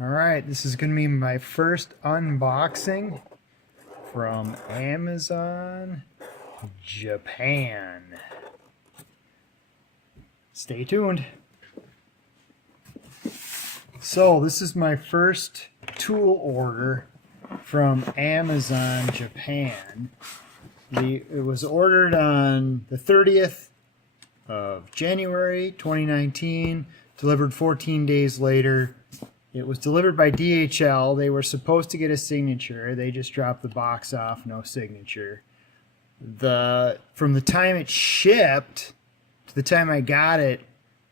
Alright, this is going to be my first unboxing from Amazon Japan. Stay tuned. So this is my first tool order from Amazon Japan. It was ordered on the 30th of January 2019, delivered 14 days later. It was delivered by DHL. They were supposed to get a signature. They just dropped the box off, no signature. From the time it shipped to the time I got it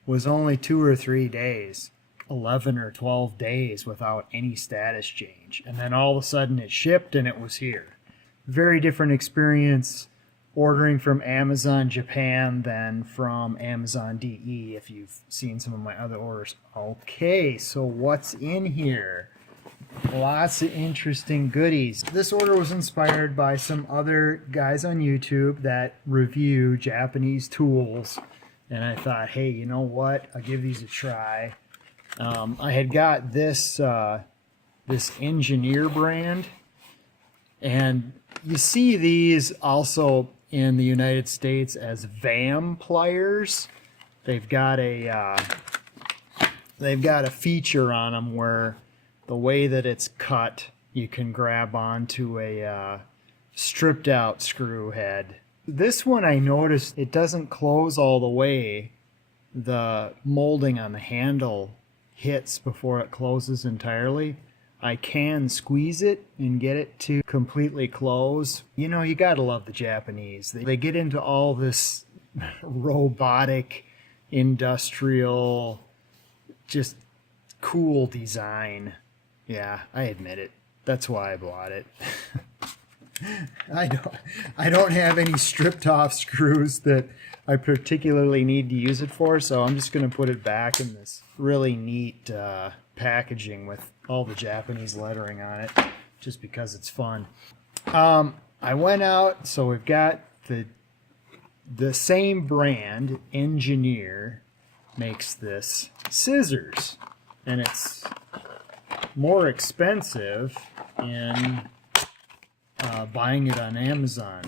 was only 2 or 3 days. 11 or 12 days without any status change. And then all of a sudden it shipped and it was here. Very different experience ordering from Amazon Japan than from Amazon DE if you've seen some of my other orders. Okay, so what's in here? Lots of interesting goodies. This order was inspired by some other guys on YouTube that review Japanese tools, and I thought, hey, you know what? I'll give these a try. I had got this this Engineer brand, and you see these also in the United States as VAM pliers. They've got a feature on them where the way that it's cut, you can grab onto a stripped out screw head. This one I noticed it doesn't close all the way. The molding on the handle hits before it closes entirely. I can squeeze it and get it to completely close. You know, you gotta love the Japanese. They get into all this robotic, industrial, just cool design. Yeah, I admit it. That's why I bought it. I don't have any stripped off screws that I particularly need to use it for, so I'm just gonna put it back in this really neat packaging with all the Japanese lettering on it, just because it's fun. I went out, so we've got the same brand, Engineer, makes this scissors, and it's more expensive in buying it on Amazon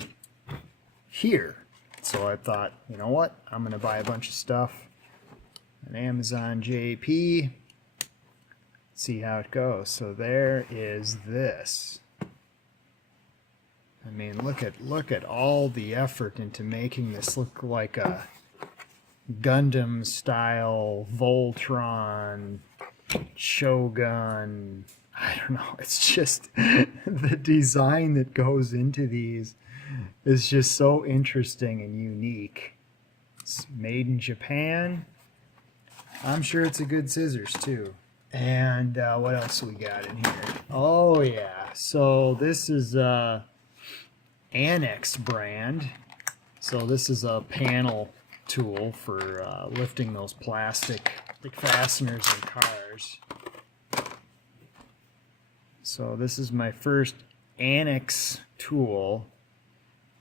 here. So I thought, you know what, I'm gonna buy a bunch of stuff on Amazon JP, see how it goes. So there is this. I mean, look at all the effort into making this look like a Gundam style Voltron Shogun. I don't know, it's just the design that goes into these is just so interesting and unique. It's made in Japan. I'm sure it's a good scissors too. And what else we got in here? Oh yeah, so this is ANEX brand. So this is a panel tool for lifting those plastic fasteners in cars. So this is my first ANEX tool.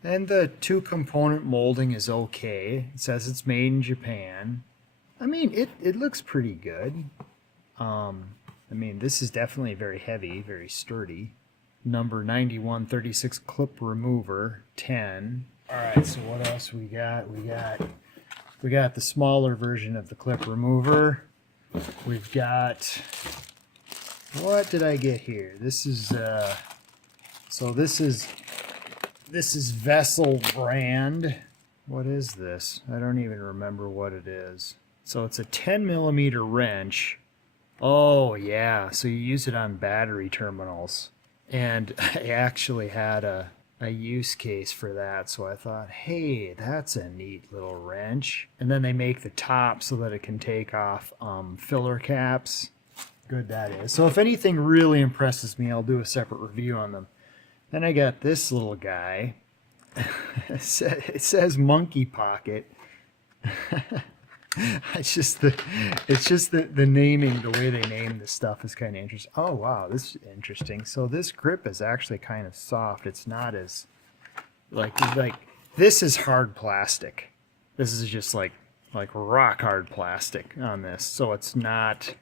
And the 2-component molding is okay. It says it's made in Japan. I mean, it looks pretty good. I mean, this is definitely very heavy, very sturdy. Number 9136 clip remover, 10. Alright, so what else we got? We got the smaller version of the clip remover. We've got, what did I get here? This is so this is Vessel brand. What is this? I don't even remember what it is. So it's a 10mm wrench. Oh yeah, so you use it on battery terminals. And I actually had a use case for that, so I thought, hey, that's a neat little wrench. And then they make the top so that it can take off filler caps. Good that is. So if anything really impresses me, I'll do a separate review on them. Then I got this little guy. It says monkey pocket. It's just the naming, the way they name this stuff is kind of interesting. Oh wow, this is interesting. So this grip is actually kind of soft. It's not as like this is hard plastic. This is just like rock hard plastic on this. So it's not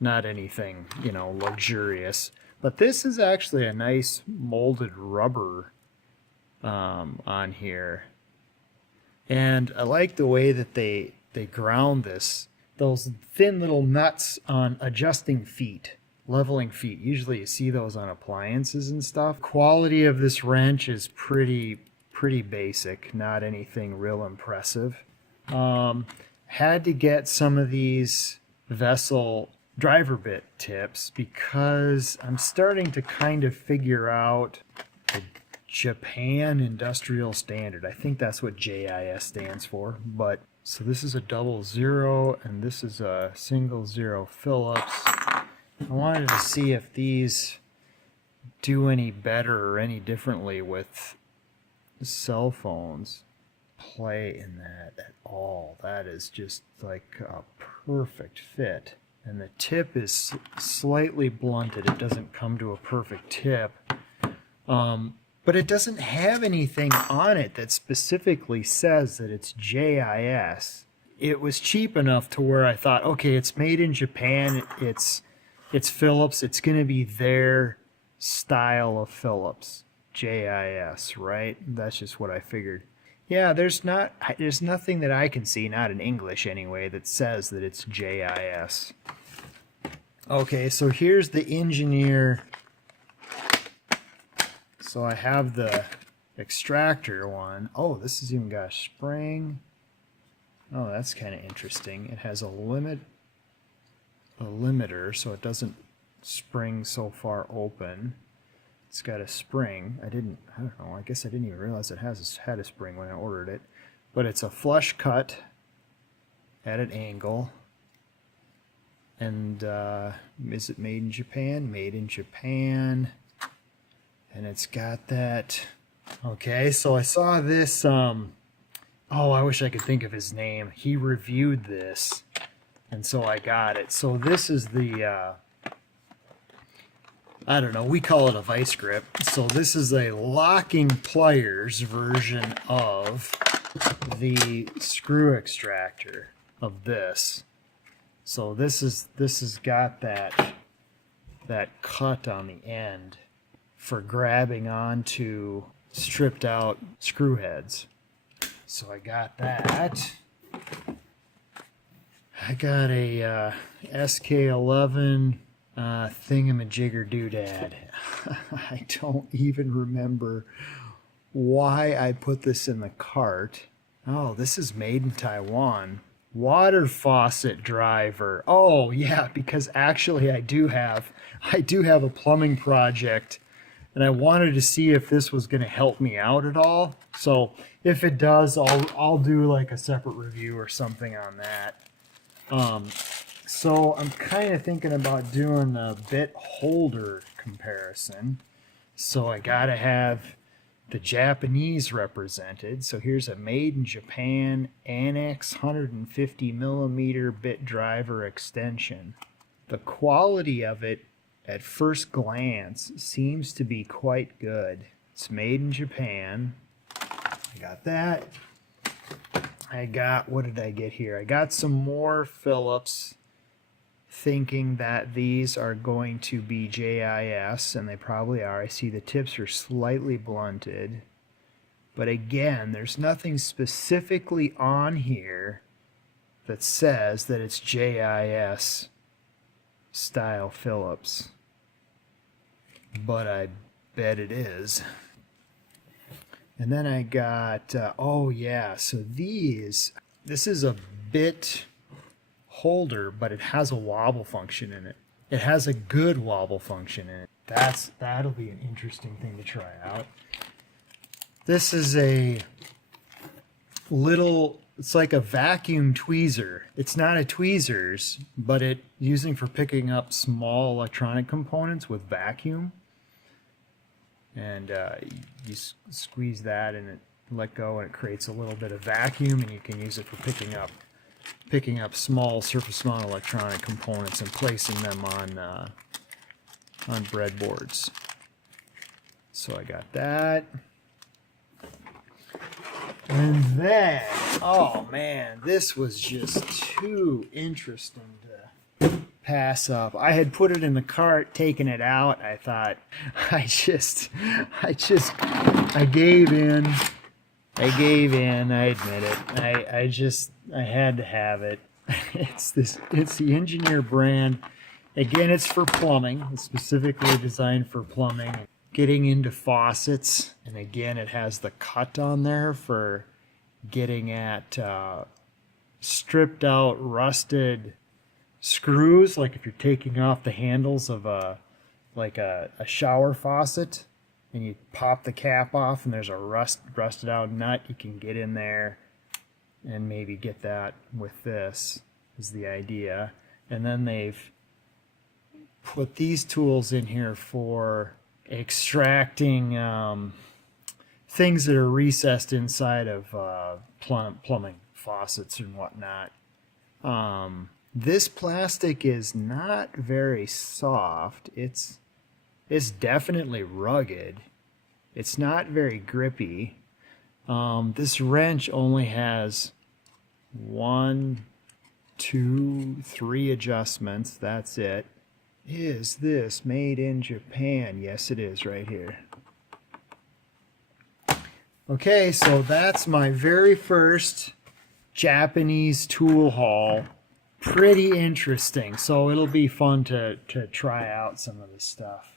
not anything, you know, luxurious. But this is actually a nice molded rubber on here. And I like the way that they ground this. Those thin little nuts on adjusting feet, leveling feet. Usually you see those on appliances and stuff. Quality of this wrench is pretty basic, not anything real impressive. Had to get some of these vessel driver bit tips because I'm starting to kind of figure out the Japan Industrial Standard. I think that's what JIS stands for. But so this is a 00 and this is a 00 Phillips. I wanted to see if these do any better or any differently with cell phones. Play in that at all. That is just like a perfect fit. And the tip is slightly blunted. It doesn't come to a perfect tip. But it doesn't have anything on it that specifically says that it's JIS. It was cheap enough to where I thought, okay, it's made in Japan. It's Phillips. It's going to be their style of Phillips. JIS, right? That's just what I figured. Yeah, there's nothing that I can see, not in English anyway, that says that it's JIS. Okay, so here's the engineer. So I have the extractor one. Oh, this has even got a spring. Oh, that's kind of interesting. It has a limiter, so it doesn't spring so far open. It's got a spring. I don't know, I guess I didn't even realize it had a spring when I ordered it. But it's a flush cut at an angle. And is it made in Japan? Made in Japan. And it's got that. Okay, so I saw this. Oh, I wish I could think of his name. He reviewed this. And so I got it. So this is the... I don't know, we call it a vice grip. So this is a locking pliers version of the screw extractor of this. So this has got that cut on the end for grabbing onto stripped out screw heads. So I got that. I got a SK11 thingamajigger doodad. I don't even remember why I put this in the cart. Oh, this is made in Taiwan. Water faucet driver. Oh yeah, because actually I do have a plumbing project, and I wanted to see if this was going to help me out at all. So if it does, I'll do like a separate review or something on that. So I'm kind of thinking about doing a bit holder comparison. So I gotta have the Japanese represented. So here's a made in Japan ANEX 150 millimeter bit driver extension. The quality of it at first glance seems to be quite good. It's made in Japan. I got that. What did I get here? I got some more Phillips, thinking that these are going to be JIS, and they probably are. I see the tips are slightly blunted. But again, there's nothing specifically on here that says that it's JIS style Phillips. But I bet it is. And then I got, oh yeah, so this is a bit holder, but it has a wobble function in it. It has a good wobble function in it. That'll be an interesting thing to try out. This is a little, it's like a vacuum tweezer. It's not a tweezers, but it using for picking up small electronic components with vacuum. And you squeeze that and it let go, and it creates a little bit of vacuum, and you can use it for picking up small surface mount electronic components and placing them on breadboards. So I got that. And then, oh man, this was just too interesting to pass up. I had put it in the cart, taken it out. I thought, I gave in. I admit it. I had to have it. It's the Engineer brand. Again, it's for plumbing. It's specifically designed for plumbing. Getting into faucets. And again, it has the cut on there for getting at stripped out, rusted screws. Like if you're taking off the handles of a shower faucet, and you pop the cap off and there's a rusted out nut, you can get in there and maybe get that with this, is the idea. And then they've put these tools in here for extracting things that are recessed inside of plumbing faucets and whatnot. This plastic is not very soft. It's definitely rugged. It's not very grippy. This wrench only has 1, 2, 3 adjustments. That's it. Is this made in Japan? Yes, it is right here. Okay, so that's my very first Japanese tool haul. Pretty interesting. So it'll be fun to try out some of this stuff.